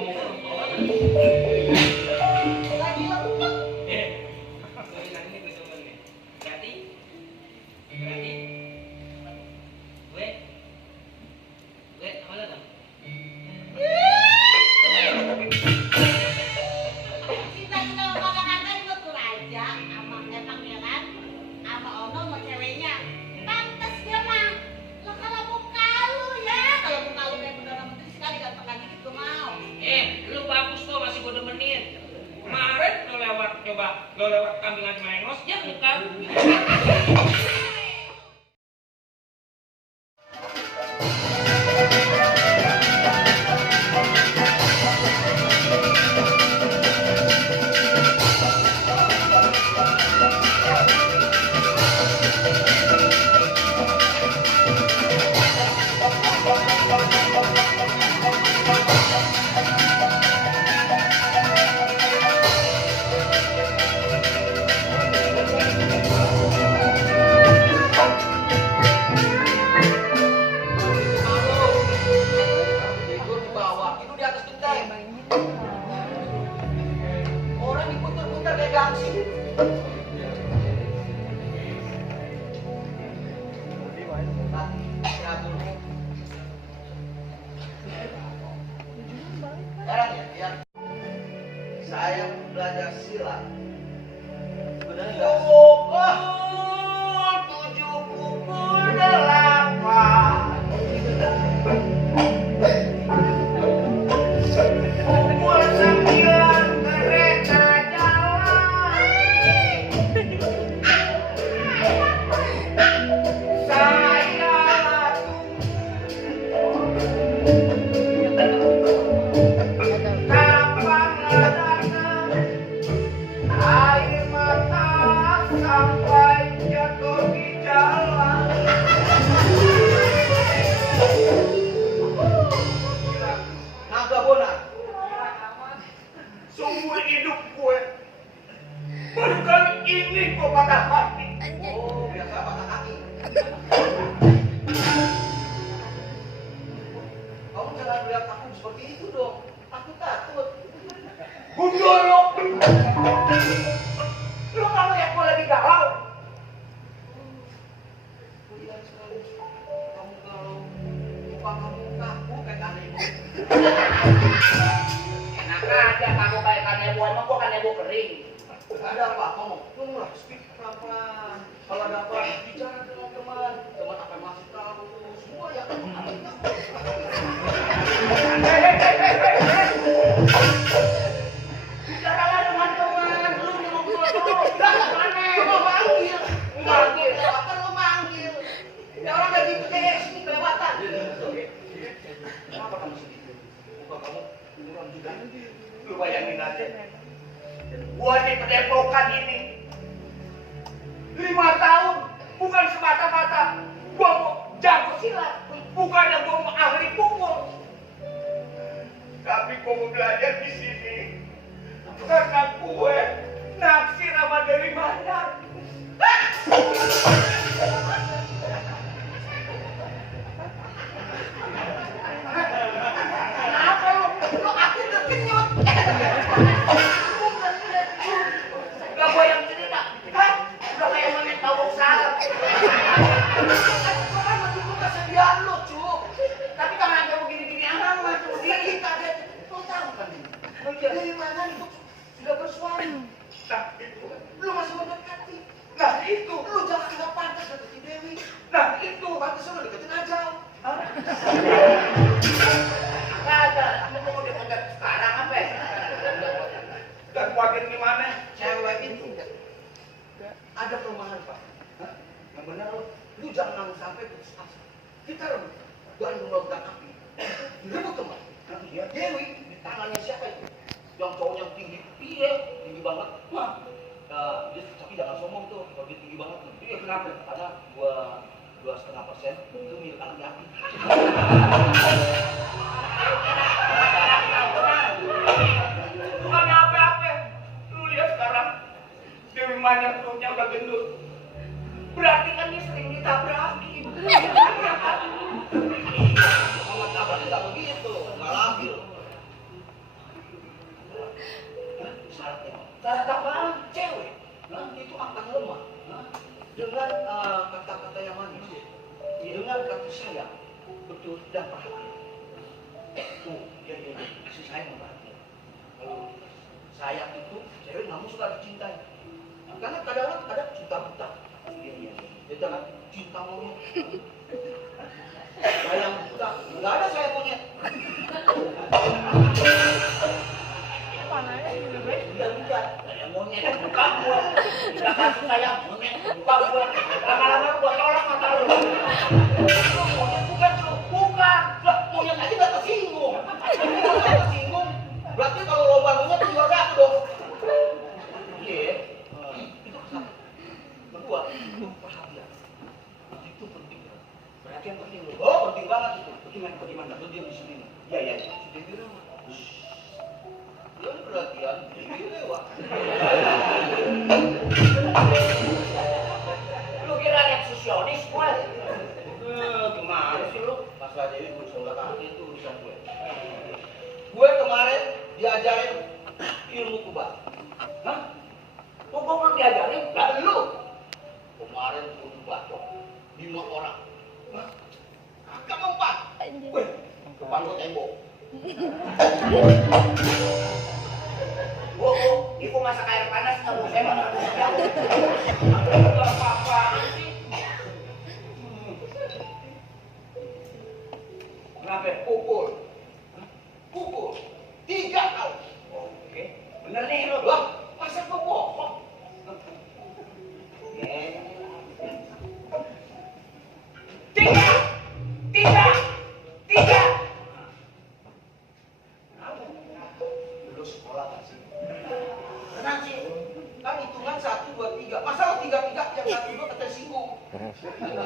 ngomong terus. Lagi lempeng. Ini gue coba nih. Berarti gue apa dong? Kita kata-kata juga tuh raja sama pangeran sama Ono sama ceweknya. Pantes dia mah. Lah kalau muka lu ya, kalau muka lu kayak Perdana Menteri sekali ganteng dikit gue mau. Lu bagus tuh masih gue demenin. Kemarin lo lewat kambing aja mengos, ya bukan? Saya belajar silat. Benar nggak? Pukul 7:08. Pukul 9 kereta jalan. Saya kapan datang air mata sampai jatuh di jalan. Naga bonak. Seumur hidup gue baru kali ini gue patah hati. Oh, biasa patah kaki. Kamu jangan melihat aku seperti itu dong. Aku takut. Gundolo, lu nggak lihat gue lagi galau? Lihat sekali. Kamu kalau muka kamu kaku kayak kanebo. Enak aja kamu kayak kanebo, emang gue kanebo kering. Ada apa? Ngomong lah. Speak pelan-pelan. Kalau ada apa, bicara dengan teman. Teman akan masih tahu semua yang kamu alami. Bicaralah dengan teman, lu ngobrol dulu. Jangan aneh. Lu mau manggil. Manggil. Apa lu manggil? Ya orang lagi percaya sini kelewatan. Kenapa kamu sedih? Muka kamu muram juga. Lu bayangin aja. Gua di padepokan ini 5 tahun, bukan semata-mata gua mau jago silat, bukannya gua mau ahli pukul. Tapi gua mau belajar di sini karena gue naksir sama Dewi Mandar. Kenapa lu? Lu aku terkenyut. Gak gue yang cerita, hah? Udah kayak main tabung salep. Gua kan masih buka sediaan lu, Cuk. Tapi jangan sampai begini-gini amat, tuh. Kita deh. Lu tahu kan ini? Dari mana itu sudah bersuara? Nah itu, Lu masih mendekati. nah itu, Lu jangan nggak pantas deketin Dewi. nah itu. Pantas lu deketin aja. Ada, lu mau dekat sekarang apa ya? Dan kuatir gimana? Cewek itu ada kelemahan, Pak. Hah? Yang benar lu jangan sampai putus asa. Kita rebut dan memegang kaki. Rebut kembali. Ya, Dewi di tangannya siapa itu? Yang cowoknya tinggi, iya, tinggi banget. Wah, dia tapi jangan sombong tuh, kalau dia tinggi banget. Iya, kenapa? Karena 2,5% itu milik anaknya Aki. Bukannya apa-apa. Lu lihat sekarang, Dewi Manyar perutnya udah gendut. Berarti kan dia sering ditabrakin. Mama tabrak tidak begitu, nggak labil. sayang, betul dan perhatian. Tuh, dia kasih sayang perhatian. Kalau sayang itu, cewek nggak mau suka dicintai. Karena kadang-kadang ada cinta buta. Iya. Dia jangan cinta monyet. Sayang buta, nggak ada sayang monyet. Enggak. Sayang monyet buka gua. Tidak kasih sayang monyet buka gua. Lama-lama gua tolak mata lu. Monyet bukan lu, bukan. Lah, monyet aja nggak tersinggung. Nggak tersinggung. Berarti kalau lomba monyet juga aku dong. Iya. Itu kesalahan. Kedua, perhatian. Itu penting. Perhatian penting loh. Oh, penting banget itu. Bagaimana? Lu diam di sini. Iya. Sudah bilang. Dia perhatian, dia lewat. Lu kira resepsionis gue? Gimana sih lu? Masalah Dewi gue sebelah kaki itu urusan gue. Gue kemarin diajarin ilmu kubah. Hah? Kok gue belum diajarin? Gak lu. Kemarin gue bacok 5 orang. Hah? Kagak mempan. Wih, depan gue tembok. Ibu masak air panas kamu saya makan. Apa-apaan sih? Kenapa? Pukul. 3 kali. Oke. Bener nih lu. Wah, masa gua bohong? Tiga. Lu sekolah gak sih? Tenang sih, kan hitungan 1, 2, 3. Masalah 3 yang 1, 2 ketersinggung.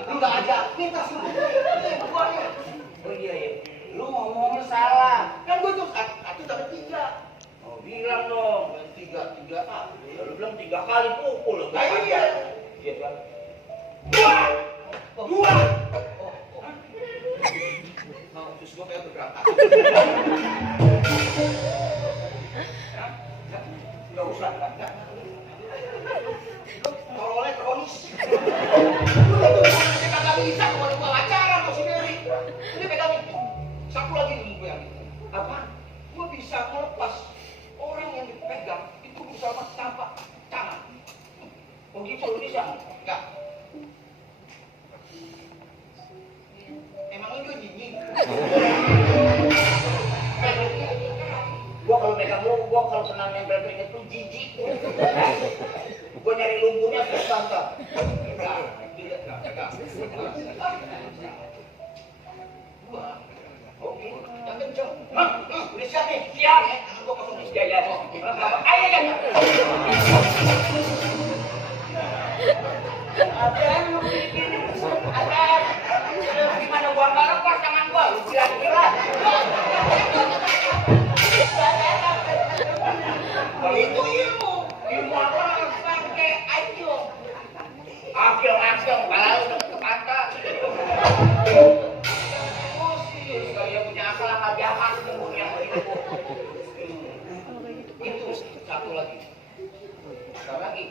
Lu gak aja, minta singgung. Oh iya. Lu ngomongnya salah. Kan gue tuh 1 sampai 3. Oh bilang dong. 3. Lu bilang 3 kali pukul. Iya. Iya kan? 2. Nah, terus gue kayak bergerak. Gak usah, enggak. Lu tololnya kronis. Lu itu kagak bisa kalau gua pacaran sama si Mary. Ini pegangin. Satu lagi ilmu gue yang itu. Apa? Gua bisa melepas orang yang dipegang itu bersama tanpa tangan. Oh gitu lu bisa? Enggak. Emang lu dingin? Gua kalau megang lu, gua kalau kena nempel keringet tuh jijik. Gua nyari lumpurnya susah. Enggak. Oke, yang kenceng. Udah siap nih? Siap. Gua kosong nih. Ya. Ayo kan. Ada lu bikin. Ada. Gimana gua enggak lepas tangan gua? Lu gila-gila. Itu ilmu apa? Pakai ayo. Akil, kalau udah ke pantat. Oh sih, saya punya akal apa jahat ilmunya itu. Itu satu lagi. Satu lagi.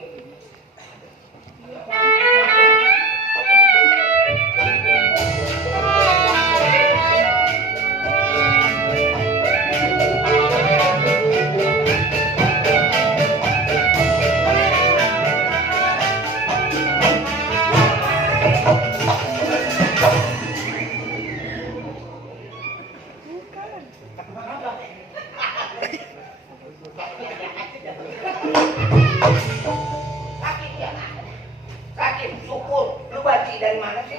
Sakit, syukur. Lu baci dari mana sih?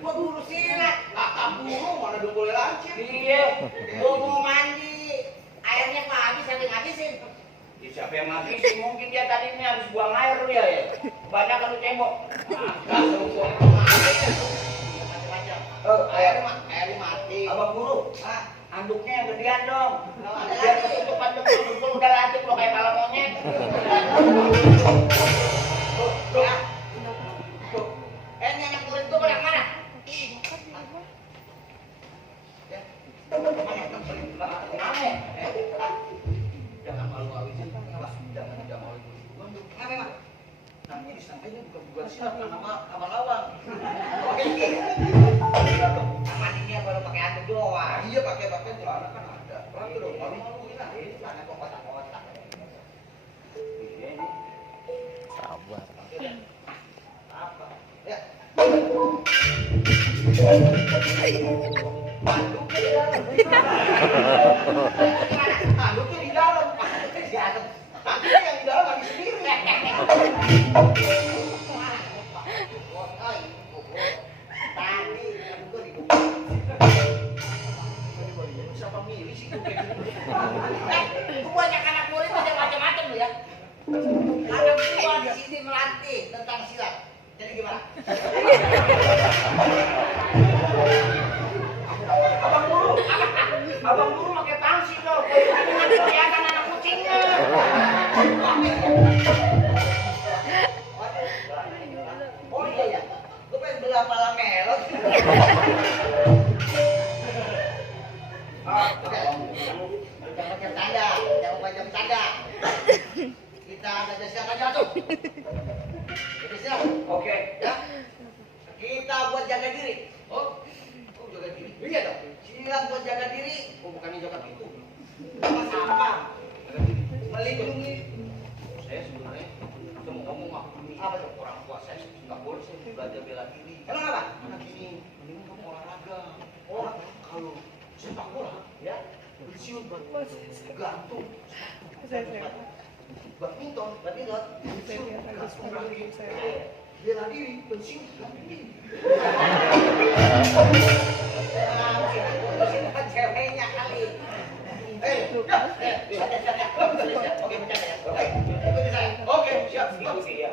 Gua guru silat. Kakak guru mana udah boleh lancip. Iya. Gua mau mandi. Airnya kok habis, sampai ngabisin. Ya, siapa yang ngabisin? Mungkin dia tadinya habis buang air dia ya. Banyak kan lu tembok. Airnya mati. Abang guru. Anduknya yang gedean dong. Biar ketutupan betul udah lancip lo kayak kepala monyet. Nenek murid gua pada mana? Mana? Jangan malu-maluin. Jangan malu. Kenapa, Mak? Nanti disampaikan bukan silat, nama abang-abang. Mandinya baru pakai anduk doang. Iya pakai celana kan ada. Pelan dong, malu-maluin lah. Ini celana kok kotak-kotak. Sabar. Apa? Ya. Anduknya di dalam. Anduknya yang di dalam lagi sendiri. Tadi anduknya di siapa milih sih? Itu banyak anak murid macam-macam lu ya. Anak gua di sini melatih tentang silat. Jadi gimana? Abang guru pakai pangsi loh. Kelihatan anak kucingnya. Oh iya ya, gue pengen belah pala melon. Jangan macam tanda. Kita ada siap aja tuh. Jadi siap. Oke. Ya. Kita buat jaga diri. Oh jaga diri. Iya dong. Siap buat jaga diri. Oh bukannya jaga pintu. Apa? Melindungi. Saya sebenarnya kita mau ngomong apa tuh orang tua saya nggak boleh saya belajar bela diri. Emang apa? Anak ini mending kamu olahraga. Oh kalau sepak bola ya pensiun gantung. Badminton pensiun gantung lagi. Bela diri pensiun gantung. Ceweknya kali. Oke, bercanda ya. Oke, ikuti saya. Oke, siap. Ikuti ya.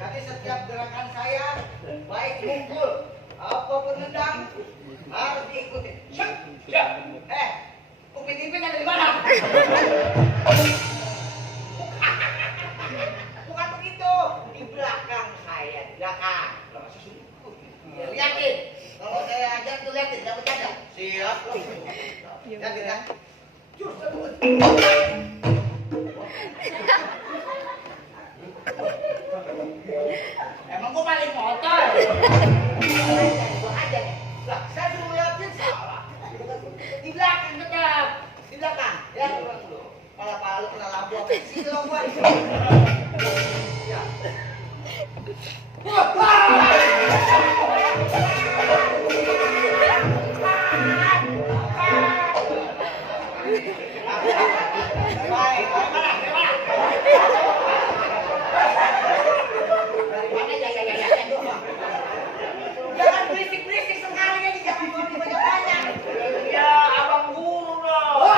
Nanti setiap gerakan saya, baik mukul apapun nendang, harus diikuti. Siap. Upin-ipin ada di mana? Bukan begitu. Di belakang saya, di belakang. Lihatin. Kalau saya ajar tuh lihatin, jangan bercanda. Siap. Yakin ya? Emang gua paling motor. Gua aja nih. Lah, saya suruh liatin salah. Di belakang tetap. Di belakang, ya. Pala-pala lu kena lampu apa sih lo gua? Ya. Jangan berisik-berisik sekali aja, jangan ngomong banyak-banyak. Ya, abang guru loh.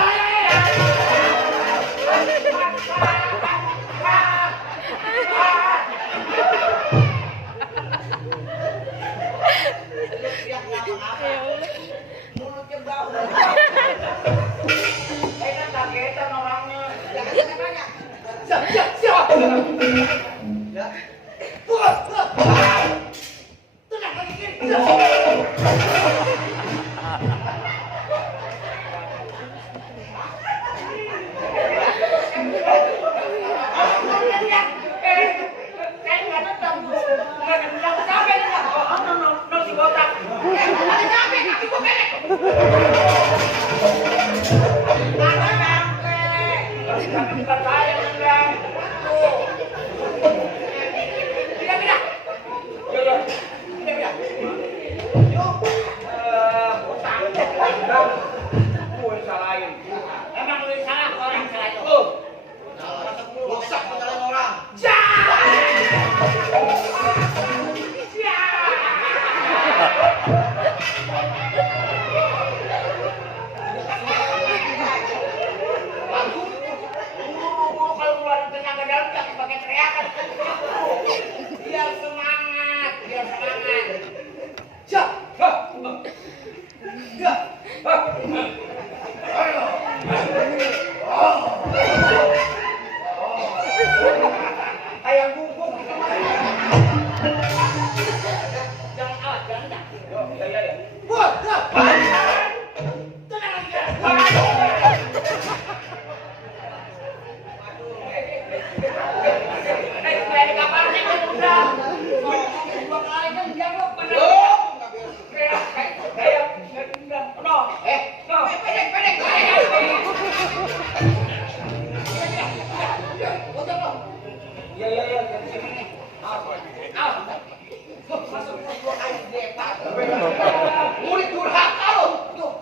Lu teriak ngapa-ngapa. Mulutnya bau. Kan kagetan orangnya. Jangan banyak-banyak. Siap. Ya. Tenang lagi kiri. Emang lu salah orang salah itu. Bosak nyalain orang. Kalau keluarin tenaga dalam jangan pakai teriakan. Biar semangat. Siap. Ya. Ayam bungkuk. Jangan. Ya. Wah, tenang. Nah, ngomong 2 kali kan jawab pada. Oh, nggak beres. Kayak no. No. Pendek. Udah loh. Ya dari sini nih. Masuk 2 kali depak. Murid durhaka lo. Tuh.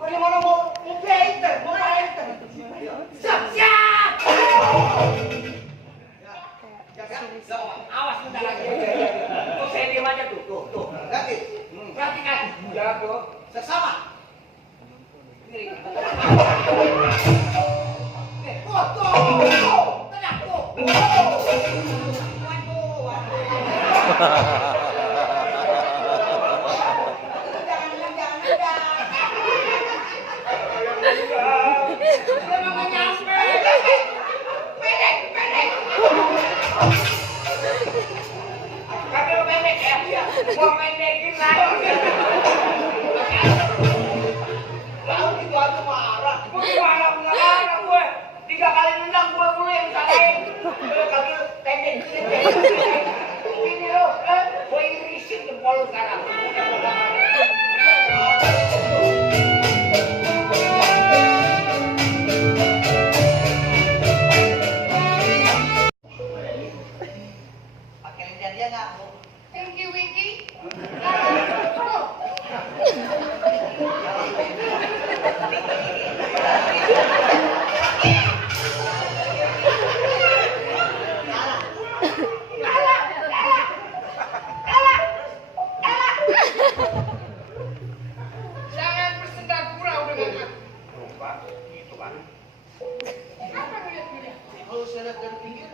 Bagaimana mau pinter? Siap. Awas bentar lagi. Tuh saya diam aja tuh. Ganti. Perhatikan. Ya tuh. Sesama. Kakek pendek ya. Gua pendekin lagi. Lalu itu aja marah. Gimana marah gue? 3 kali nendang gue mulu yang salahin. Kaki lu pendek. Ini lo, gue irisin jempol lu sekarang. Pakai lidah dia nggak? Winky. Jangan bersendagura udah gak. Lupa, gitu kan. Apa ngeliat-ngeliat? Kalau saya lihat dari pinggir,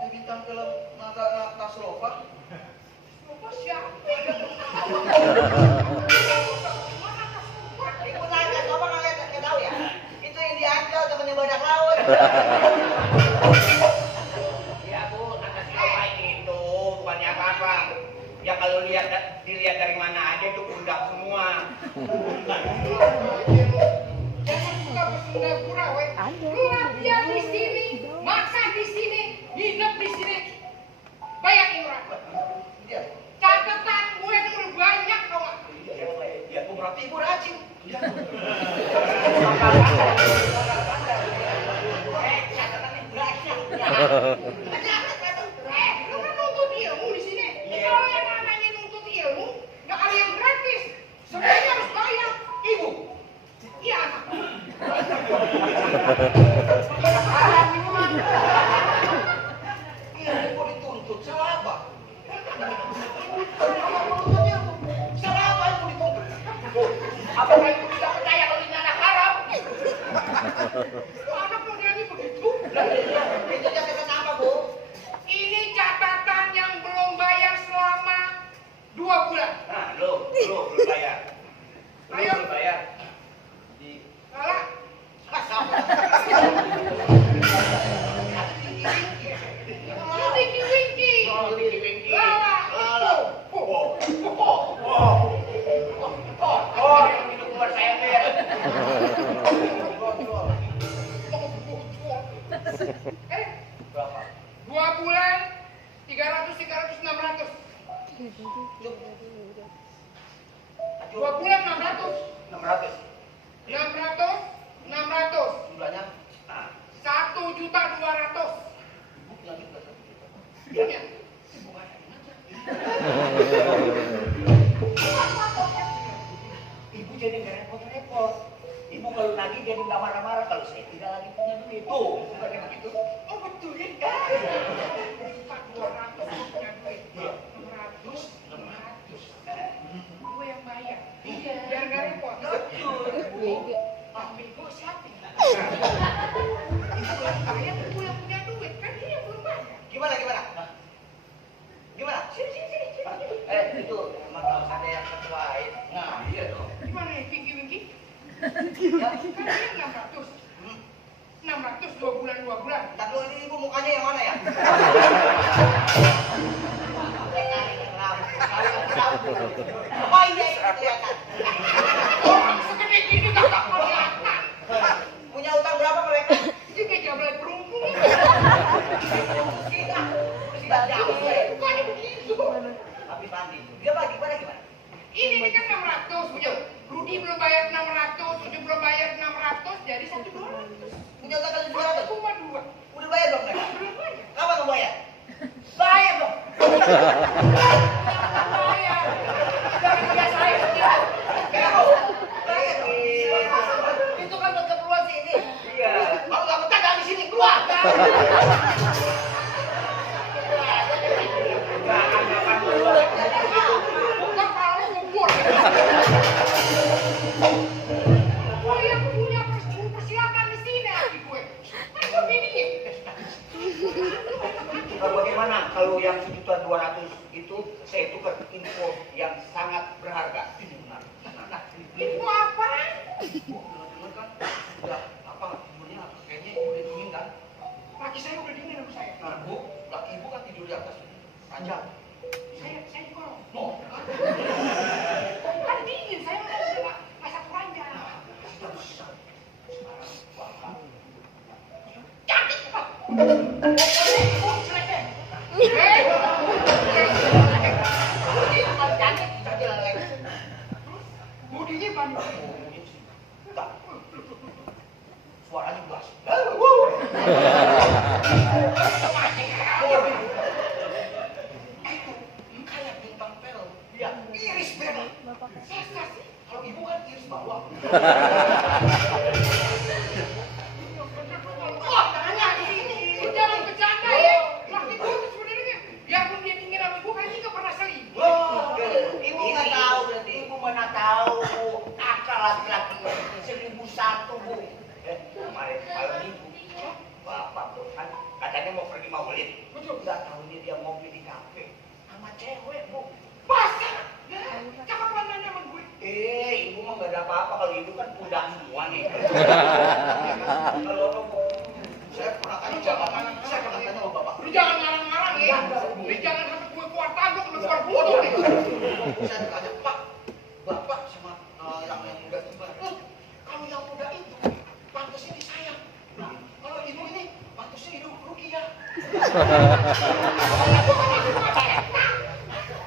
yang bintang film Nata Slova, Apa siapa? ikut aja, coba ngeliat, nggak tahu ya. Itu yang diangkat temennya badak laut. Ya bu, atas apa itu bukannya apa-apa. Ya kalau dilihat dari mana aja itu pundak semua. Jangan suka bersendagura, weh. Lu latihan di sini, makan di sini, hidup di sini. Bayar iuran. Dia, Catatan gue tuh udah banyak tau gak? ya berarti ibu rajin. Catatannya banyak. Lu kan nuntut ilmu di sini. Kalau yang namanya nuntut ilmu, gak ada yang gratis. Semuanya harus bayar. Ibu, Iya anak. ibu dituntut, salah apa? Salah apa ibu dituntut? Apakah ibu tidak percaya kalau ini anak haram? Lu anak modelnya begitu. Itu catatan apa, Bu? Ini catatan yang belum bayar selama 2 bulan. Nah, lu belum bayar. Lu Ayo. belum bayar. Salah. Lu winky-winky. Oh, winky-winky. Lala. Oh, yang minum keluar saya deh. Berapa? 2 bulan 300, 600. 2 bulan 600. 600. 600. Jumlahnya? Nah, 1.200.000. Ibu punya juga 1 juta. Punya. ibu jadi nggak repot-repot. Ibu kalau nagih jadi nggak marah-marah kalau saya tidak lagi punya duit. Tuh, bukannya begitu? Oh betul ya? 200 punya duit. 600. Gue yang bayar. Biar gak repot. Ah, bego siapa? Ibu yang bayar, gue yang punya duit. Kan dia yang belum bayar. Gimana? Sini. Itu emang harus ada yang ketuain. Nah, iya dong. Gimana nih, Winky? Kan dia 600. 600 2 bulan. Ntar dulu ini ibu mukanya yang mana ya? Oh iya, itu kelihatan. Orang segede gini gak kelihatan. Punya utang berapa? 600, terus belum bayar 600, jadi 1.200. Udah tak kali 200. Cuma 2. Udah bayar dong mereka. Belum bayar. Kapan mau bayar? Bayar dong. Bayar. Jangan biasa aja. Bayar dong. Itu kan buat keperluan sini. Iya. Kalau nggak betah jangan di sini keluar. Bukan kalau ngumpul. Gue yang punya persiapan di sini hati gue. Aku bininya. Bagaimana kalau yang 1.200 itu saya tukar info yang sangat berharga. Ini benar. Itu apa? Bu, dengar kan? Udah apa tidurnya kayaknya udah dingin kan? Laki saya udah dingin sama saya. Nah, Bu, laki ibu kan tidur di atas ranjang. Saya di kolong. Oh, Kan dingin, saya nggak satu ranjang. sudah besar. Sekarang Bapak Cantik Pak. Budinya banyak. tak. Suaranya bass. Itu kayak bintang film. Ya, iris beda. Saya sih. Kalau ibu kan iris bawah. Wah, tanya di sini. Jangan bercanda ya. Laki gue tuh sebenarnya biarpun dia dingin sama gue, kayaknya nggak pernah selingkuh. Wah, ibu nggak Ini, tahu berarti. Ibu mana tahu akal laki-laki 1.001 Bu. Kemarin malam minggu Bapak tuh kan katanya mau pergi maulid. Betul. Nggak tahunya dia ngopi di kafe sama cewek Bu. Masa? Cakep mana sama gue? Ibu mah nggak ada apa-apa kalau ibu kan udah semua nih. Kalau Bu, Saya pernah tanya sama bapak. Saya pernah tanya sama bapak. Lu jangan ngarang-ngarang ya. Lu jangan sampai gue keluar tanduk, lu keluar bodoh nih. Saya tanya, Pak, bapak sama yang muda itu kalau yang muda itu pantasnya disayang. Nah, kalau ibu ini pantasnya hidup rukiah.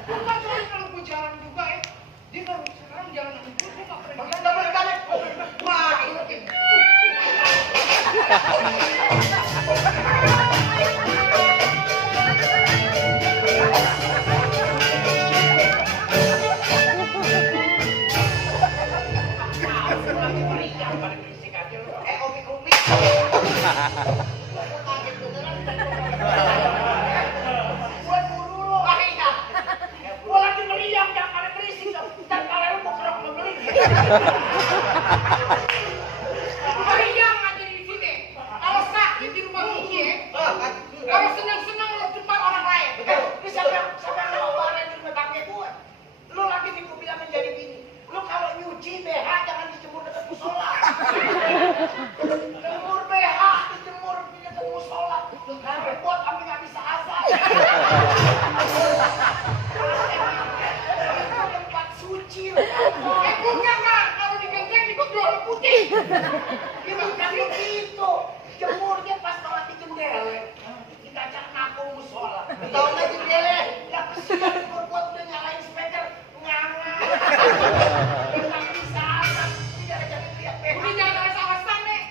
Bukan soalnya kalau gue jalan juga ya. Dia kalau sekarang jalan sama gue nggak pernah Makanya jalan. nggak boleh tanya. Wah, ini Umi. Buat buru lo. Ah iya. Gue lagi meriang, jangan pada berisik. Dan kalian lu mau kerok membeli. Meriang aja di sini. Kalau sakit di rumah gigi ya. Kalau senang-senang lo jumpa orang lain. Ini siapa yang lo orang yang cuma pakai gue? Lo lagi nih gue bilang menjadi bini. Lo kalau nyuci BH jangan dijemur dekat musola. Jemur BH dijemur di dekat musola. Sampai buat kami nggak bisa azan. Tempat suci. Bukan kan? Kalau digenteng ikut jual putih. Gimana begitu? Jemurnya pas sholat di jendela. Kita cari ngapung musola. Tahu nggak jendela? Ya kesian buat udah nyalain speaker nganga. Kita bisa azan. Tidak ada lihat BH. Udah jangan alasan nih.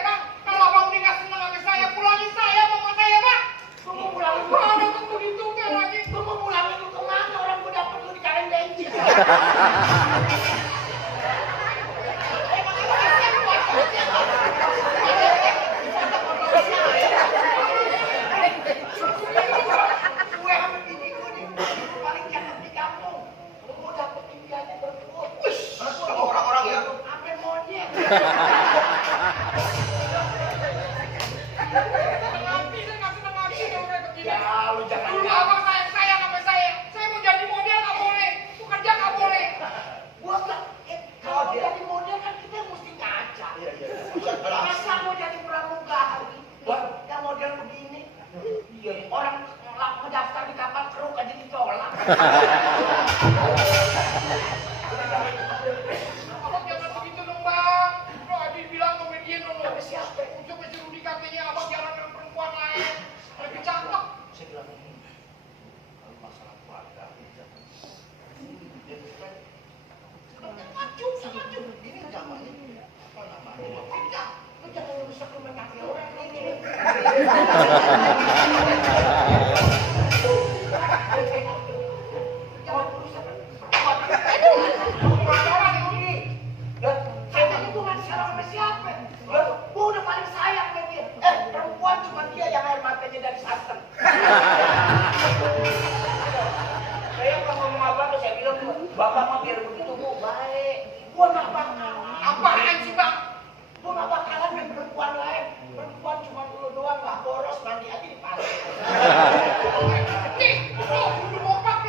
Bang, kalau abang ini nggak senang sama saya, pulangin saya sama saya bang. Gue mau pulangin. Wah, ada tunggu ditunggu lagi. Gue mau pulangin lu kemana? Orang gue dapet lu di kaleng bensin. Gue sama bini gue nih, paling cakep di kampung. Lu mau dapetin dia aja berdua. Wih, Sama orang-orang ya. sampai monyet. Senang-senang dia udah begini. Ya, lu jangan Dulu abang sayang sama saya. Saya mau jadi model nggak boleh, mau kerja nggak boleh. Gua nggak. Kalau mau jadi model kan kita mesti ngaca. Iya, iya. Bisa kelas. Masa mau jadi pramugari? Yang model begini. Iya, orang ngedaftar di kapal keruk aja ditolak. Abang jangan begitu dong bang. Lo Adi bilang komedian dong lo. Siapa? Untuk mencuri di kakinya abang jalan dengan perempuan lain. Lebih cakep. Saya bilang ini, kalau masalah keluarga, jangan. Maju, maju. Ini jangan Jangan berusaha. Orang ini. Katanya gue nggak salah sama siapa? Gue udah paling sayang sama dia. Perempuan cuma dia yang air matanya dari santan. Saya pas ngomong apa tuh saya bilang tuh, bapak mah biar begitu bu baik. Gue nggak bakalan. Apaan sih bang? Gue nggak bakalan dengan perempuan lain. Perempuan cuma dulu doang nggak boros mandi aja di pasir. Nih, lo gundu bopak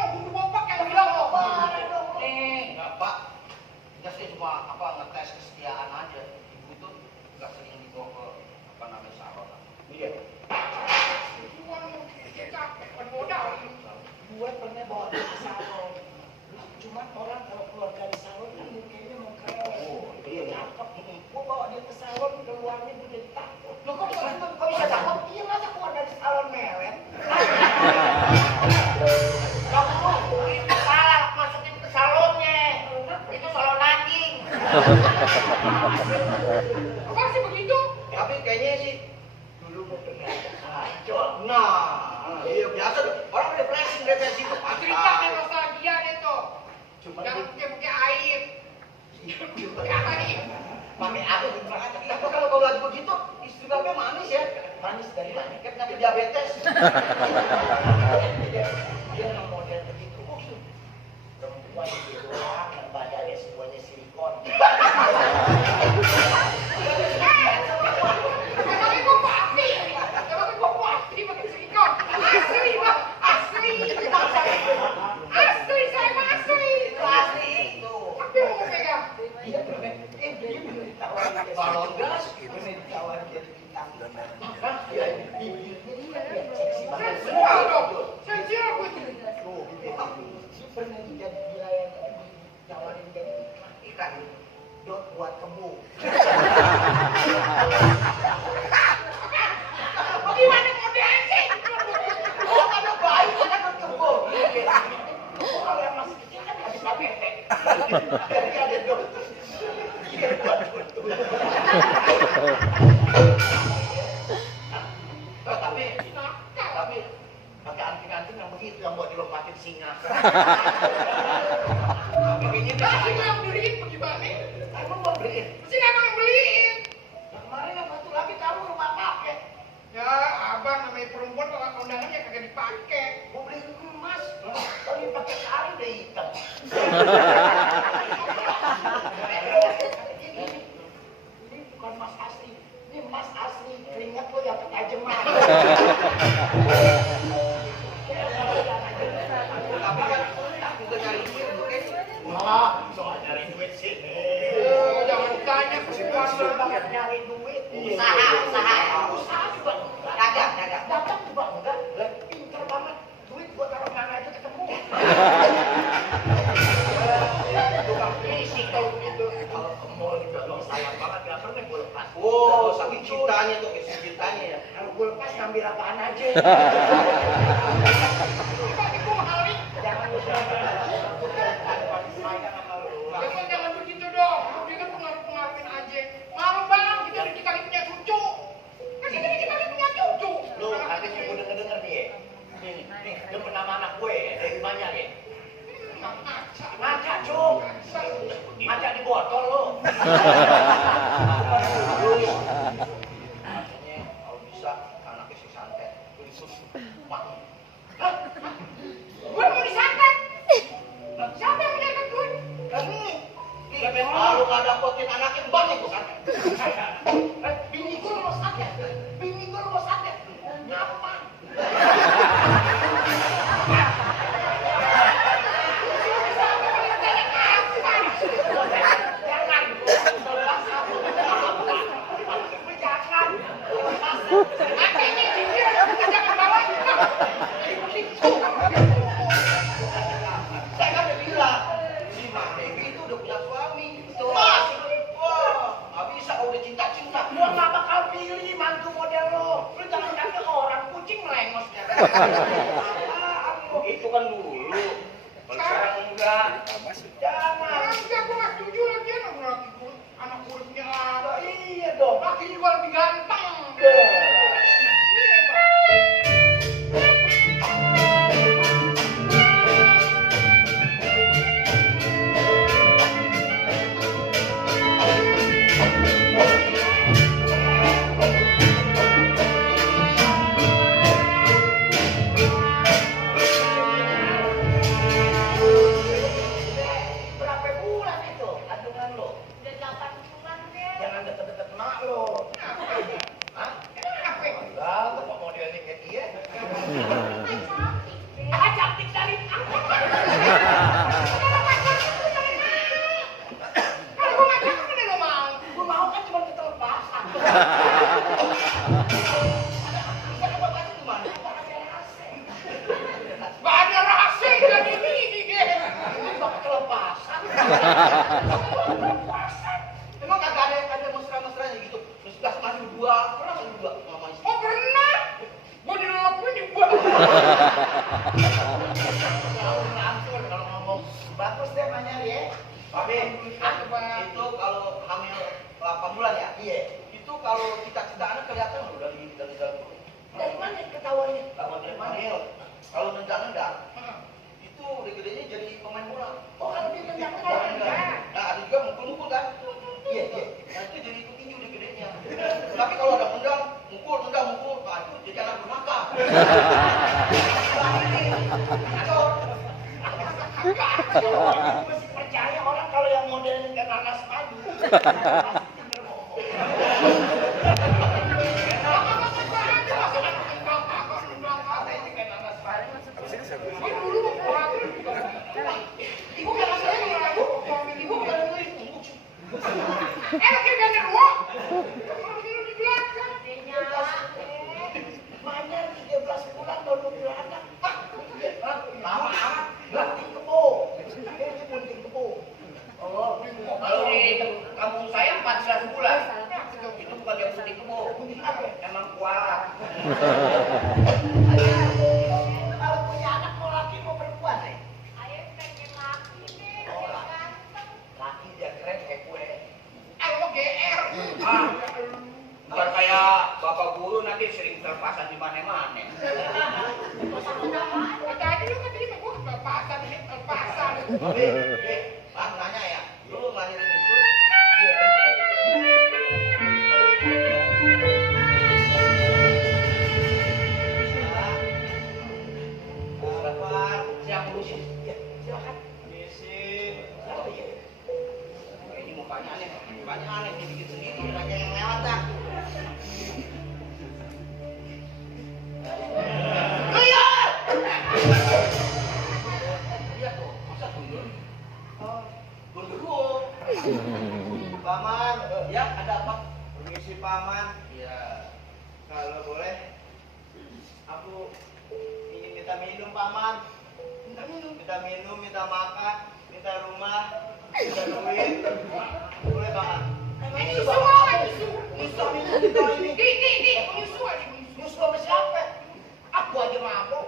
yang bilang lo bareng dong. Nih, nggak Pak. Kita sih cuma ngetes kesetiaan aja. Ibu tuh nggak sering dibawa ke salon. Iya. Gue pernah bawa dia ke salon. Cuman orang kalau keluar dari salon kan mukanya mau kerewet. Iya. Cakep. Gue bawa dia ke salon, keluarnya gue jadi takut. Lo kok bisa takut? Iya masa keluar dari salon mewek? Kamu itu salah masukin ke salonnya. Itu salon anjing. Apa sih begitu? Tapi kayaknya sih dulu mau terlihat kacau. Nah, iya biasa tuh. Orang udah flashing dari situ. Cerita deh nostalgia deh tuh. Cuma Jangan pakai air. Pakai air. pakai aku gimana? Tapi kalau kau lagi begitu, istri bapak manis ya. Manis dari mana? Kan nanti diabetes. Dia memang model begitu. Oh, gitu. Perempuan di luar yang badannya semuanya silikon. Emangnya gue pasti? Emangnya gue pasti pakai silikon? Asli bang, asli. Asli, saya mah asli. Asli itu. Tapi mau pegang. Dia pernah ditawarin balon gas, pernah ditawarin jadi bintang. Hah? Iya, bibirnya dia seksi banget. Sensial dong. Sensial gue tuh. Tuh, Dia pernah jadi wilayah ditawarin jadi ikan. Dot buat kebo. Gimana modelnya sih? oh ada bayi kan dot kebo. Kalau yang masih kecil kan habis pakai. Jadi ada dot. Iya, buat betul. Tapi pakai anting-anting yang begitu yang buat dilompatin singa. Begini Nah, itu yang beliin bagaimana? emang mau beliin. Mesti emang yang beliin. Yang kemarin yang satu lagi kamu rumah pakai. Ya, abang namanya perempuan kalau kondangannya kagak dipakai. Mau beli emas. Kalau dipakai kali udah hitam. Ini bukan emas asli. Ini emas asli. Keringat lo yang ketajaman. Tapi kan aku udah nyari duit tuh kayaknya. Wah, Soal nyari duit sih. jangan tanya Susah perempuan. banget nyari duit. Usaha juga enggak. dagang. Dagang juga enggak. Lah, pintar banget. Duit gua taruh mana aja ketemu. Tukang fisik kalau begitu. Kalau ke mall juga lo sayang banget gak pernah gue lepas. Oh, saking cintanya tuh, saking cintanya ya. Kalau gue lepas ngambil apaan aja. Pakai gue hari. Jangan lu sayang sama lu. Jangan begitu dong. Dia kan pengaruh-pengaruhin aja. Malu bang, kita lagi punya cucu. Kan kita lagi punya cucu. Lu katanya gue denger nih ya. Nih, dia bernama anak gue ya, dari mana ya? Ngaca, Cuk. Ngaca di botol lu. Makanya kalau bisa anaknya si santet, gue disuruh wangi. Hah? Gue mau disantet. Siapa yang menyantet gue? Nih, kalau nggak dapetin anaknya banyak gue santet. Bini gue mau santet. Bini gue mau santet. Ngapa? Saya kan udah bilang, si Mak Dewi itu udah punya suami. Mas, wah, nggak bisa kalau udah cinta-cinta. Gua nggak bakal pilih mantu model lo. Lu jangan kasih ke orang kucing melengosnya. Itu kan dulu. Kalau sekarang enggak. Jangan. Enggak, gua nggak setuju lagi anak gue punya apa. Iya dong. Laki gua lebih ganteng. Ini Emang kagak ada mesra-mesranya gitu. Terus gas maju dua, pernah maju dua sama istri? Oh pernah. Gua dilelapin juga. Langsung kalau ngomong bagus deh Manya ya. Tapi itu kalau hamil 8 bulan ya? Iya. Itu kalau cita-cita anak kelihatan loh dari dalam perut. Dari mana ketahuannya? Kalau dia hamil, kalau nendang-nendang, itu gedenya jadi pemain bola. Oh, kalau dia nendang-nendang. Nah, ada juga mukul-mukul kan? Iya, iya. Nah, itu jadi ikut tinju gedenya. Tapi kalau ada nendang, mukul, nah itu jadi anak durhaka. Kacau. Aku masih percaya orang kalau yang modelnya kayak nanas madu. Pasti berbohong. Ibu nggak masalah ibu. Ibu nggak ada ibu. Makin gak ngeruh. Kalau di belakang. Mana 13 bulan baru beranak. Lama amat. Bunting kebo. Ini bunting kebo. Oh, kalau di kampung saya 14 bulan. Itu bukan yang putih kebo. Emang kualat. Kalau punya anak mau laki mau perempuan nih? Laki dia keren kayak kue. Ayo GR. Ah, bukan kayak bapak guru nanti sering terpasang di mana-mana. Tadi lu kan terima gua lepasan ini lepasan. Bang nanya ya, lu ngelahirin itu? Iya. Bapak, siap ngurusin? Iya, silakan. Misi. Oh iya. Ini mukanya aneh, dikit sendiri, raja yang lewat dah. Lihat! Lihat tuh, masa gundul? Oh, gundul. Paman, ya ada apa? Permisi Paman. Iya. Kalau boleh, aku ingin minta minum Paman. Minta minum, minta makan, minta rumah, minta duit. Boleh Paman? Ini semua ini. Minta minum, minta ini. Ini menyusu aja menyusu. Nyusul sama siapa? Aku aja mabuk.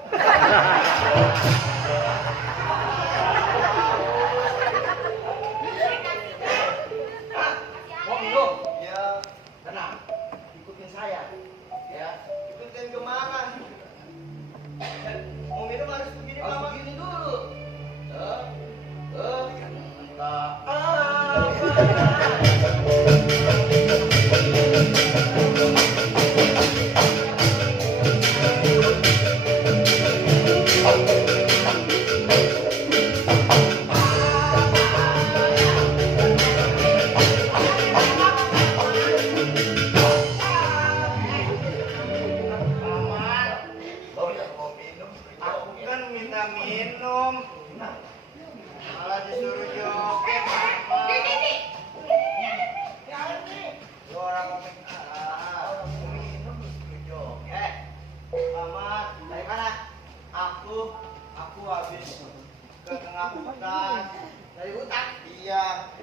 Hah? Mau minum? Ya. Tenang. Ikutin saya. Ya. Ikutin kemana? Mau minum harus begini, Mama. Harus begini dulu. Entah aku kan minta minum, malah disuruh joget. Orang mau minum disuruh joget. Aman, dari mana? Aku habis ke tengah hutan. Dari hutan? Iya.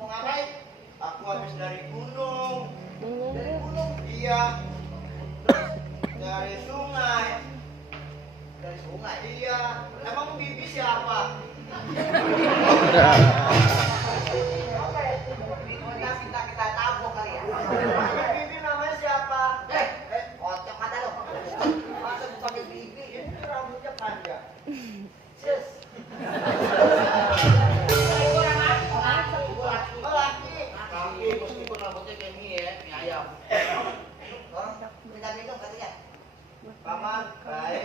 Mau ngapain? Aku habis dari gunung. Dari gunung? Iya. Dari sungai. Dari sungai? Iya. Emang bibi siapa? Kita tabok kali ya. Bibi namanya siapa? Kocok mata lo. Masa dipanggil bibi? Ini rambutnya panjang. Sis. Laki, meskipun rambutnya kayak mie ya, mie ayam. Minta minum katanya. Paman, baik.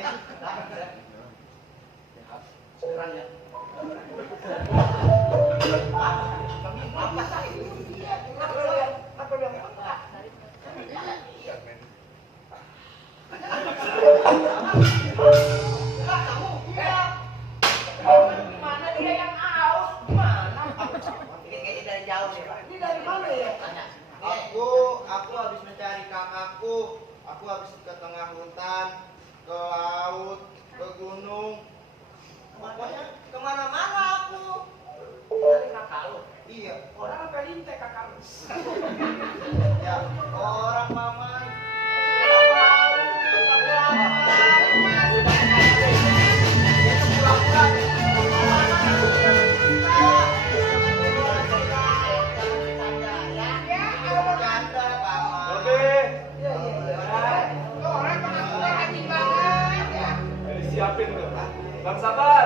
Sekarang ya. Apa sih? Apa yang mana dia yang aus? Mana? Ini kayaknya dari jauh nih, Pak. Ini dari mana ya? Tanya. Aku habis mencari kakakku. Aku habis ke tengah hutan, ke laut, ke gunung. Pokoknya kemana-mana aku. Dari kakak. sabar.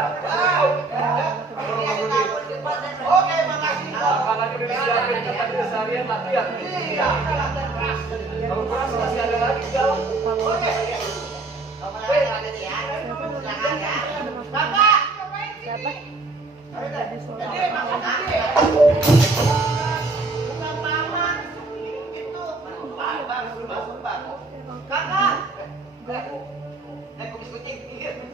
Oke, makasih. Akan aja udah disiapin tempat seharian latihan. Iya, latihan keras. Kalau kurang masih ada lagi di dalam. Oke. Bapak, Siapa? Jadi makan aja. bukan paman. Itu. Bang. Kakak. Kumis kucing.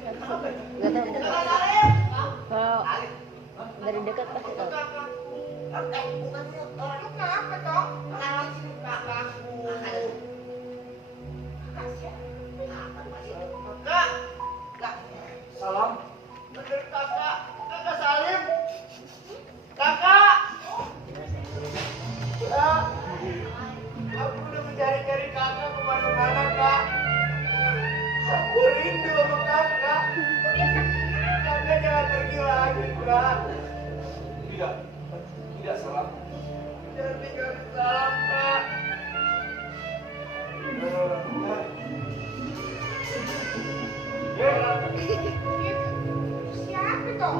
Gak tahu. Kakak Salim. Kalau dari dekat pasti tahu. Bukan orang Lu kenapa dong? kakakku. Kak. Salam. Bener kakak. Kakak Salim. Kakak. Kak. Aku udah mencari-cari kakak kemana-mana, Kak. Aku rindu sama kakak. Kakak jangan pergi lagi, Kak. Tidak salam. Jangan tinggalin salam, Kak. Siapa dong?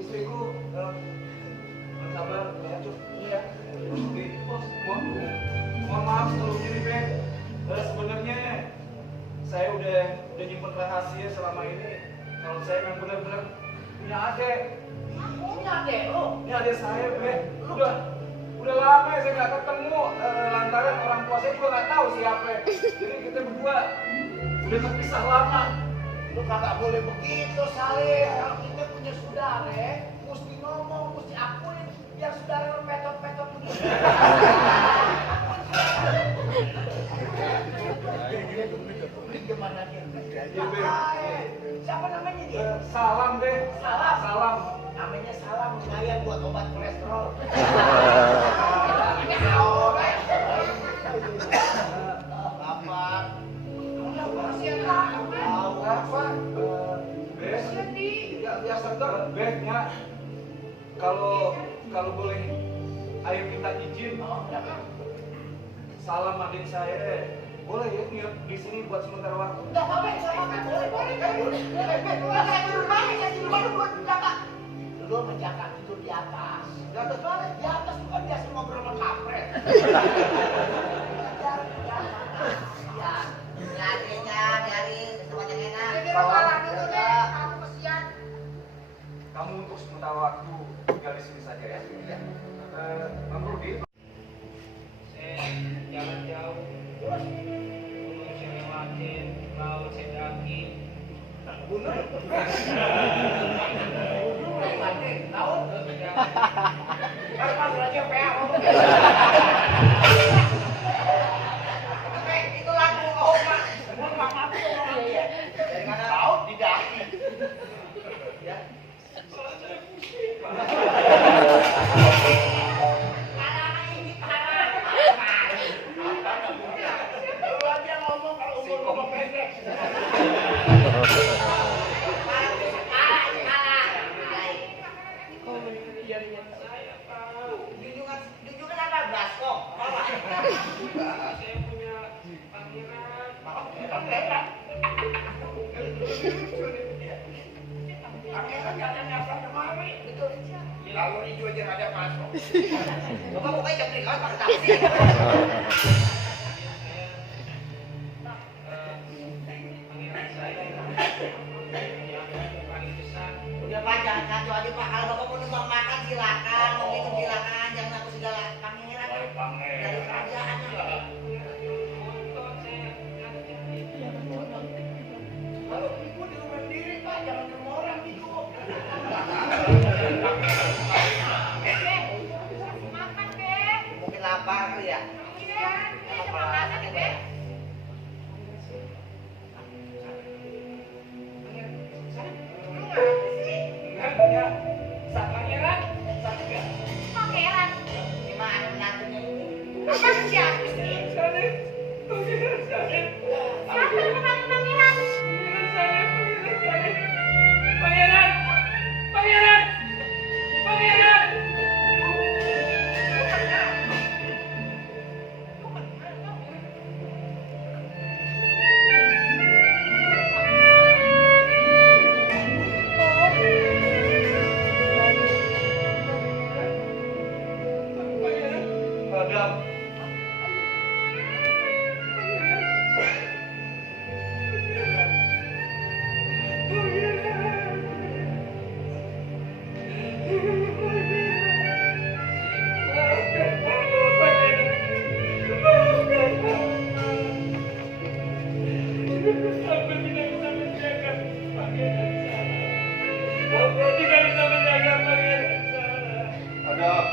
Istriku sabar ya cuk. Iya. Mohon maaf sebelum ini, Beb. Sebenarnya saya udah nyimpen rahasia selama ini. Kalau saya memang benar-benar punya adik. Punya adek lo. Ini adik saya, Beb. Udah lama ya saya nggak ketemu. Lantaran orang tua saya juga nggak tahu siapa. Jadi kita berdua udah terpisah lama. Lu kagak boleh begitu, Salim. Kalau kita punya saudara, mesti ngomong, mesti akuin yang saudara lu petot-petot begitu. Gimana dia? Siapa namanya dia? Salam deh. Salam. Salam. Namanya Salam, lumayan buat obat kolesterol. Apa? Tahu apa? Bes. Tidak biasa tuh. Besnya kalau boleh ayo kita izin. Salam adik saya. Boleh ya nginep di sini buat sementara waktu. Enggak apa-apa, boleh. Lu menjaga tidur di atas. Di atas mana? Di atas tuh kan biasa ngobrol sama kampret. Ya, adiknya dari semuanya enak. Jadi malah dulu deh, kamu kesian. Kamu untuk sementara waktu tinggal di sini saja ya. Iya. Bang Rudi. Jalan jauh, gunung saya lewatin, laut saya daki. Itu lagu Oma. Laut di daki. Ya. Lu aja ngomong kalau umur pendek. Junjungan apa? Baskom? Apa? Saya punya pangeran. Kalau hijau aja nggak ada masuk. Bapak pokoknya jam 3 pakai taksi. Pangeran saya yang paling besar. Udah Pak, jangan kacau aja Pak. Kalau Bapak mau numpang makan silakan, mau minum silakan, jangan aku segala pangeran dari kerajaan. Motor saya Kalau ibu di rumah sendiri, Pak, jangan ke rumah orang tidur. Makan deh. Mungkin lapar tuh ya. Iya, coba makan deh. Lu nggak sih? ya. Sang pangeran, satu ya. Pangeran. Gimana menantunya ini? Apa siapa sih? Salim, pangeran Salim. Siapa yang panggil pangeran? Pangeran, pangeran, pangeran. Adam. Adam.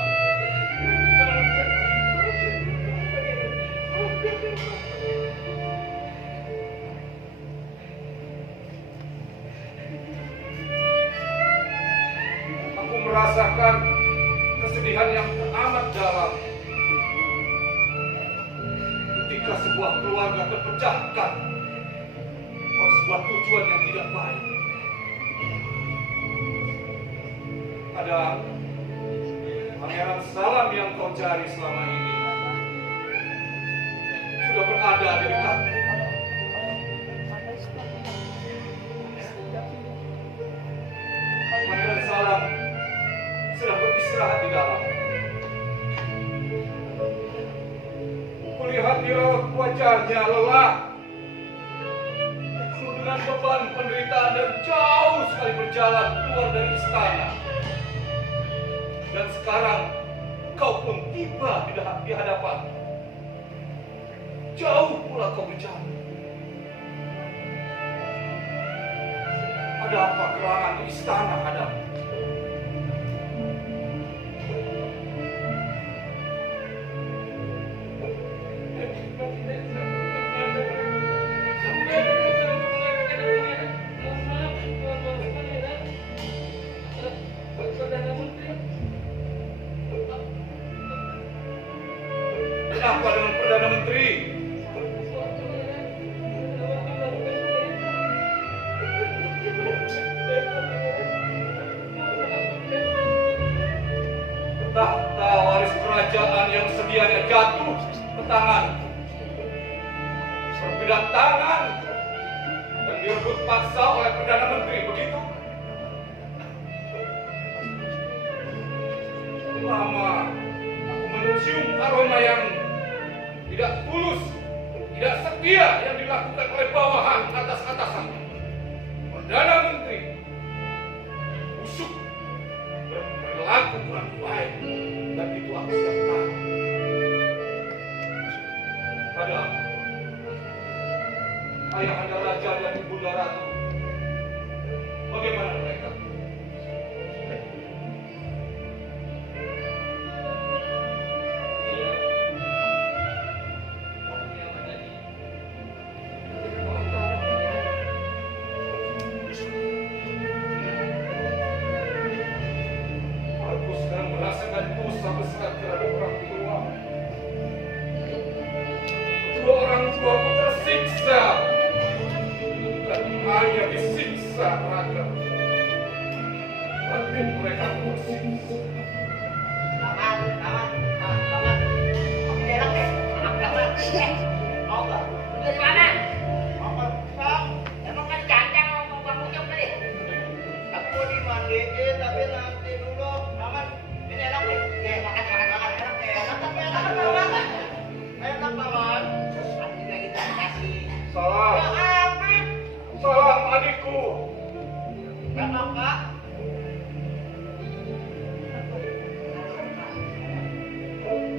Aku merasakan kesedihan yang amat dalam ketika sebuah keluarga terpecahkan oleh sebuah tujuan yang tidak baik. Adam, Pangeran Salam yang kau cari selama ini sudah berada di dekatmu. Pangeran Salam sedang beristirahat di dalam. Kulihat di raut wajahnya lelah, penuh dengan beban penderitaan dan jauh sekali berjalan keluar dari istana. Dan sekarang kau pun tiba di hadapan. Jauh pula kau berjalan. Ada apa gerangan di istana, Adam? Apa dengan Perdana Menteri? Tahta waris kerajaan yang sedianya jatuh ke tangan, berpindah tangan dan direbut paksa oleh Perdana Menteri, begitu? Lama aku mencium aroma yang tidak tulus, tidak setia yang dilakukan oleh bawahan atas atasan. Perdana Menteri busuk dan berlaku kurang baik, dan itu aku sudah tahu. Adam, ayah anda raja dan ibunda ratu, bagaimana mereka? Aku sekarang merasakan dosa besar terhadap orang tua. Kedua orang tuaku tersiksa, dan hanya disiksa raga. Tapi mereka tersiksa. Kamu enak deh, anak dapat mau gak? Dari mana? Mau kosong, emang kan cancang mau bangunnya kali. Aku dimandiin tapi nanti dulu, aman. Ini enak deh, makan enak deh, enak tapi enak banget. Enak banget. Nanti juga kita kasih. Salam, Ya Afif, salam adikku. ya kakak.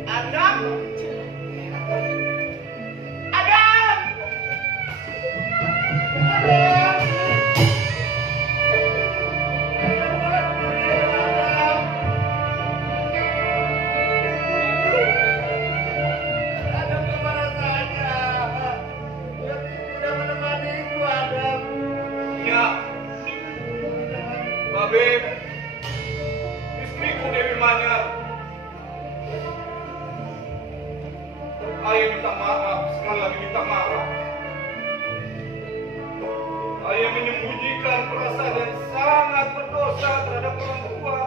Adam, Adam, Adam. Adam kemana saja? Udah menemani ibu Adam. Ya, Babe, istriku Dewi Manyar. Ayah minta maaf, sekali lagi minta maaf. Ayah menyembunyikan perasaan yang sangat berdosa terhadap orang tua.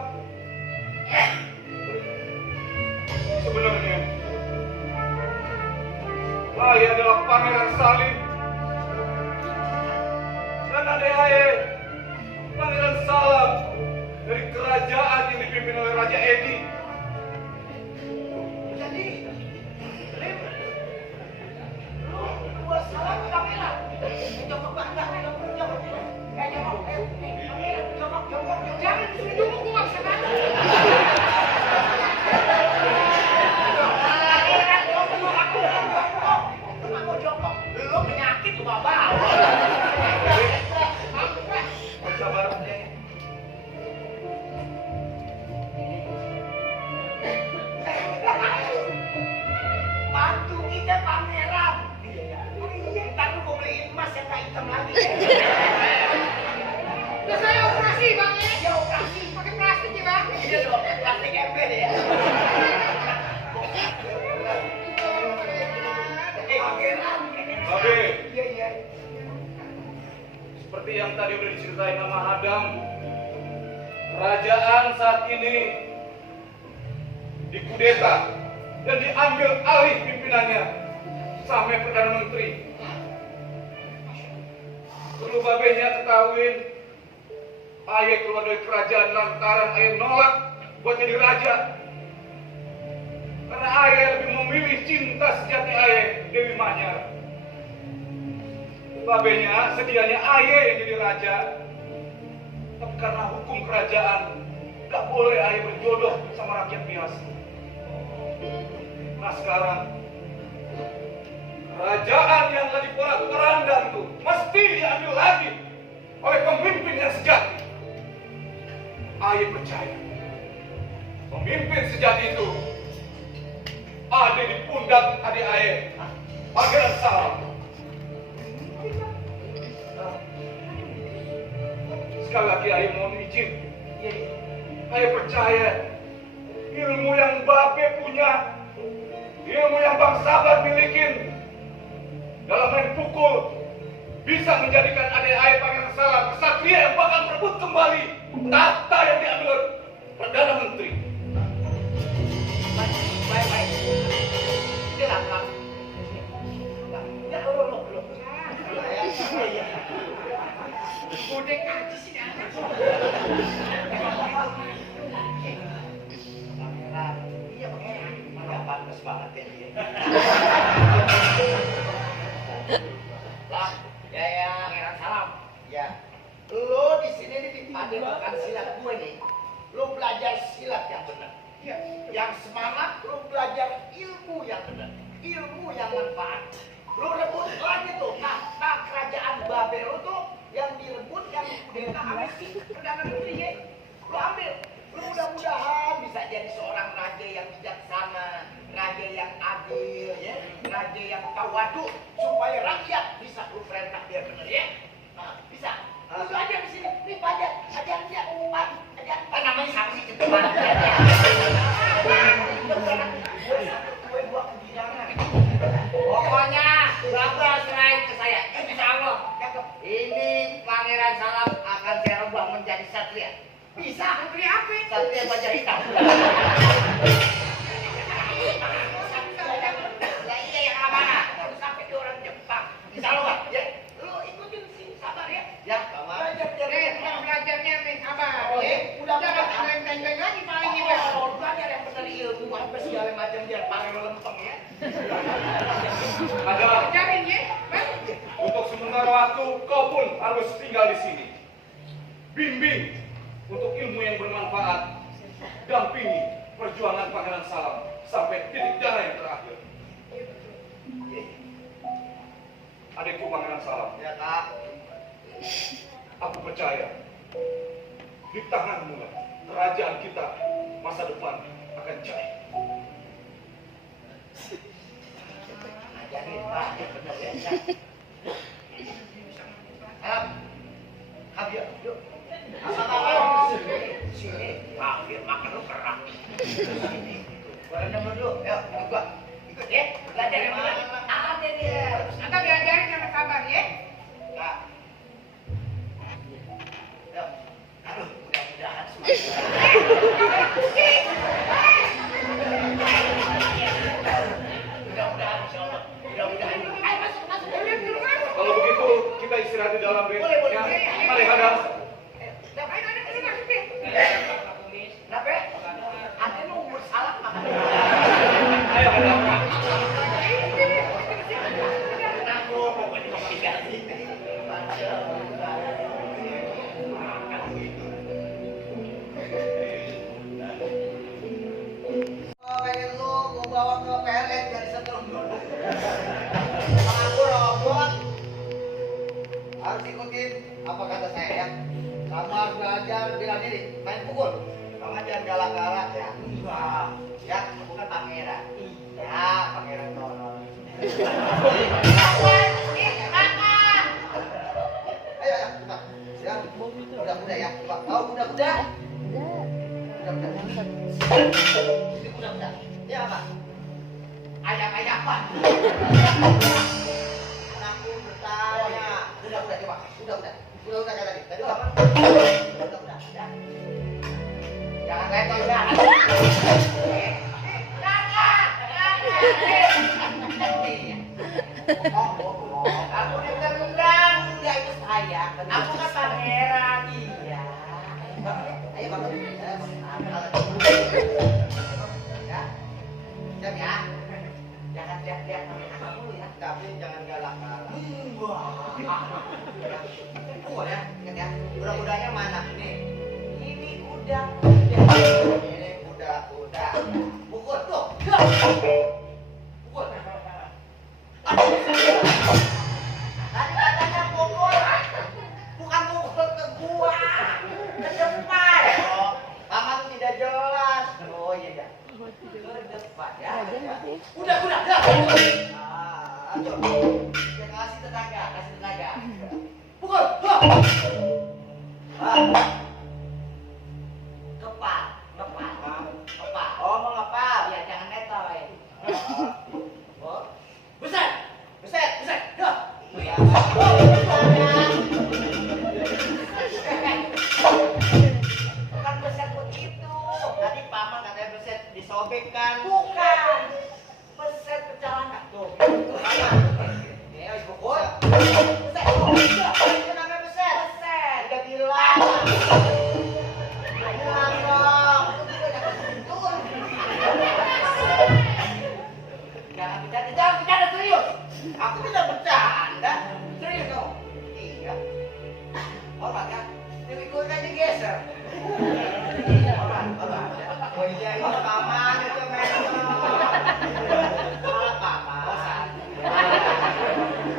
Sebenarnya, ayah adalah Pangeran Salim. Dan adik ayah, Pangeran Salam dari kerajaan yang dipimpin oleh Raja Edi. Jadi kita pangeran. Iya. Ntar lu gue beliin emas yang kayak hitam lagi. Terus saya operasi bang ya? Iya operasi. Pakai plastik ya bang? Iya dong, plastik ember ya. Pangeran. Babe, Iya iya. seperti yang tadi udah diceritain sama Adam, kerajaan saat ini dikudeta dan diambil alih pimpinannya sampai Perdana Menteri. Perlu babenya ketahuin, Aye keluar dari kerajaan lantaran Aye nolak buat jadi raja. Karena Aye lebih memilih cinta sejati Aye, Dewi Manyar. Babenya sedianya Aye yang jadi raja, tapi karena hukum kerajaan gak boleh Aye berjodoh sama rakyat biasa. Nah sekarang kerajaan yang lagi porak-poranda itu mesti diambil lagi oleh pemimpin yang sejati. Aye percaya pemimpin sejati itu ada di pundak adik Aye, Pangeran Salam. Sekali lagi Aye mohon izin. Aye percaya ilmu yang Babe punya, ilmu yang Bang Sabar milikin dalam main pukul bisa menjadikan adik Aye Pangeran Salam kesatria yang bakal merebut kembali tahta yang diambil Perdana Menteri. Baik. Silakan. Ya lo. Iya. Bodek aja sih anak. Pangeran. Iya pangeran. Nggak pantas banget ya dia. Lah, ya. Pangeran Salam. Ya. Lo di sini nih dipanggil bukan silat gue nih. Lo belajar silat yang benar. Iya. Yang semangat lo belajar ilmu yang benar, ilmu yang manfaat. Lo rebut lagi tuh tahta kerajaan Babel lo tuh yang direbut yang kudeta amnesti Perdana Menteri ya. Lo ambil. Lo mudah-mudahan bisa jadi seorang raja yang bijaksana, raja yang adil ya, raja yang tawaduk supaya rakyat bisa lo perintah biar benar ya. Nah, bisa. Lu aja di sini, nih pajak, ajarnya, Pak, namanya siapa sih cepat? Pokoknya Bapak serahin ke saya. Insya Allah. Ini Pangeran Salam akan saya rubah menjadi satria. Bisa. Satria apa? Satria baja hitam. Lah iya yang mana? Kalau sampai ke orang Jepang, insya Allah, ya. Lu ikutin sini sabar ya. Ya, sabar. Belajarnya nih sabar. Oh, ya. Udah, Jangan udah. tengeng-tengeng lagi paling juga. Oh, belajar yang benar ilmu sampai segala macam biar paling lempeng ya. Ada Ajarin ya, Bang. untuk sementara waktu kau pun harus tinggal di sini. Bimbing untuk ilmu yang bermanfaat. Dampingi perjuangan Pangeran Salam sampai titik darah yang terakhir. Adikku Pangeran Salam, Ya, Kak. aku percaya di tanganmu lah kerajaan kita masa depan akan jaya. Ajarin Pak, yang benar ya. Habis, yuk. Sini, hampir makan lu kerak. Sini, barang nomor dulu. Yuk, ikut ya. Belajar yang benar. Ada dia. Atau diajarin sama sabar ya. Kak. Yuk. Aduh, mudah-mudahan semua. Mudah-mudahan, insya Allah. Mudah-mudahan. Ayo masuk. Kalau begitu kita istirahat di dalam bed. Boleh. Ya, mari Hadam. Ayo ada masuk ya. Kenapa? Ada nomor salah makan. Ayo Hadam. Aku pokoknya mau diganti. Pengen lu gua bawa ke PLN jadi setrum dulu. Aku robot. Harus ikutin apa kata saya ya. Sama belajar bela diri, main pukul. Sama jangan galak-galak ya. Enggak. Ya, bukan pangeran. Iya, pangeran tolong. Ayo, ayo, coba. Siap. Kuda-kuda ya. Coba. Oh, kuda-kuda. Enggak. Kuda-kuda. Angkat. Ini kuda-kuda. Ya apa? Ayam-ayaman. Anakku bertanya. Kuda-kuda coba. Kuda-kuda. Kuda-kuda kayak tadi. Tadi apa? Kuda-kuda. Ya. Jangan letoy ya. Aku diundang. Enggak itu saya. Aku kan pangeran. Iya. Ayo bangun. Ya. Siap ya. Jangan lihat-lihat kamu ya. Tapi jangan galak-galak. Pukul ya. Ingat ya. Kuda-kudanya mana? Ini kuda. Ini kuda-kuda. Pukul tuh. Pukul. Tadi katanya pukul. Bukan pukul ke gua. Ke depan. Oh, paman tidak jelas. Oh iya ya. Ke depan ya. Aja masih. Udah. Dah. Ayo. Ya, kasih tenaga. Pukul. Kepal. Oh, mau ngepal. Ya, jangan netoy. Oh. Buset. Dah. Ya. Bukan beset begitu. Tadi paman katanya beset disobek kan? Bukan. Beset ke celana tuh. Ya, wis pukul. Beset. Itu namanya beset. Udah bilang. Bilang dong. Jangan bercanda serius. Aku tidak bercanda. Serius dong. Iya. Hormat ya. Dewi gue kayaknya geser. Hormat. Oh iya, ini paman itu memang. Salah paman.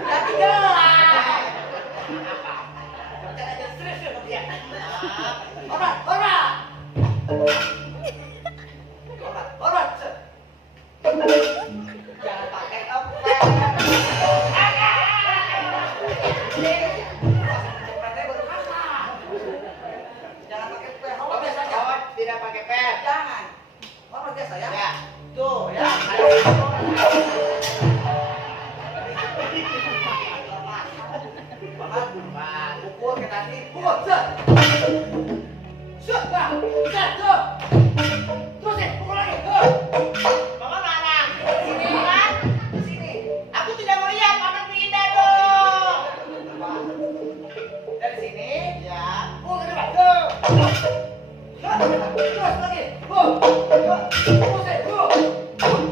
Jadi gelap. Bercanda aja serius dong dia. Hormat. Jangan pakai opek. Jangan pakai pen. Hormat biasa aja. Oh, tidak pakai pen. Jangan. Hormat biasa ya. Ya. Tuh ya. Hormat. Pukul ke tadi. Pukul. Set. Nah. Set. Tuh. Terusin. Pukul lagi. Paman mana? Di sini. Paman. Di sini. Aku tidak melihat. Paman pindah dong. Dari sini. Ya. Pukul ke depan. Tuh. Terus lagi. Terusin.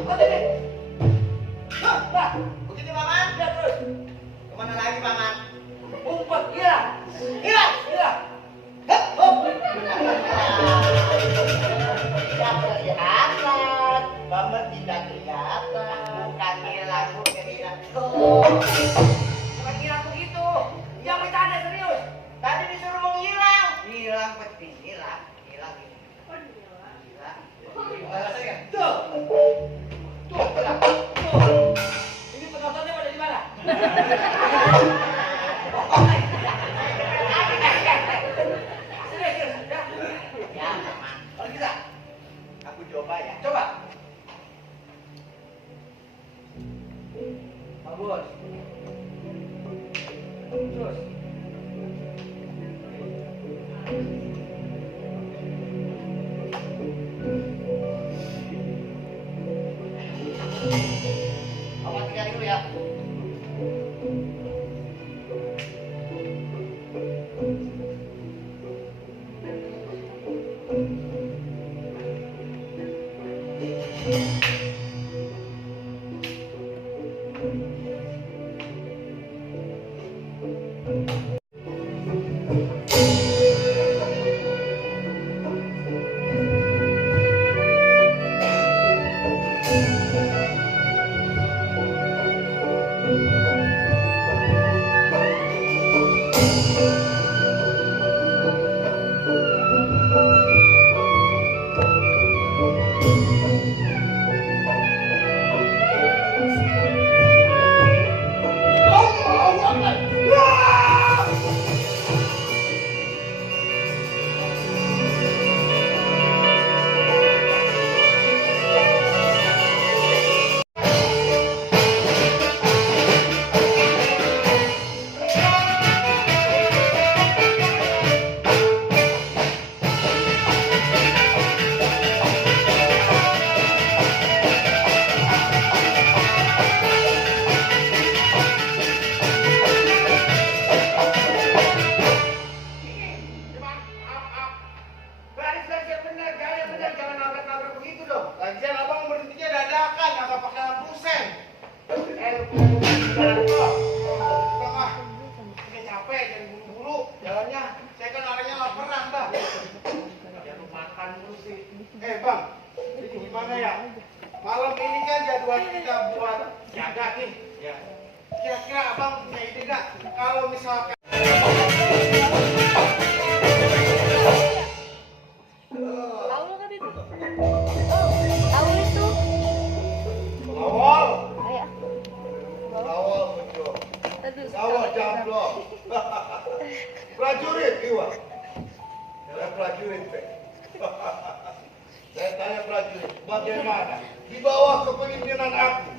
Begini. Nah. Begini paman. Ya terus. Kemana lagi paman? Umpat. Hilang. Tidak kelihatan. Paman tidak kelihatan. Bukan hilang, bukan hilang. Bukan hilang begitu. Yang bercanda serius. Tadi disuruh menghilang. Hilang peti, hilang. Hilang. Tuh. Hilang. Tuh. Ini penontonnya pada di mana? Serius. Ya, Paman. Kalau bisa, aku coba ya. Coba. Bagus. gimana ya? Malam ini kan jadwal kita buat jaga nih, ya. Kira-kira abang punya ide nggak? Kalau misalkan Tahu lo kan itu? Oh, tahu itu. awal, Kayak awal muncul, aduh. awal jamblok, prajurit Iwa, saya prajurit Pak. Saya tanya prajurit, bagaimana di bawah kepemimpinan aku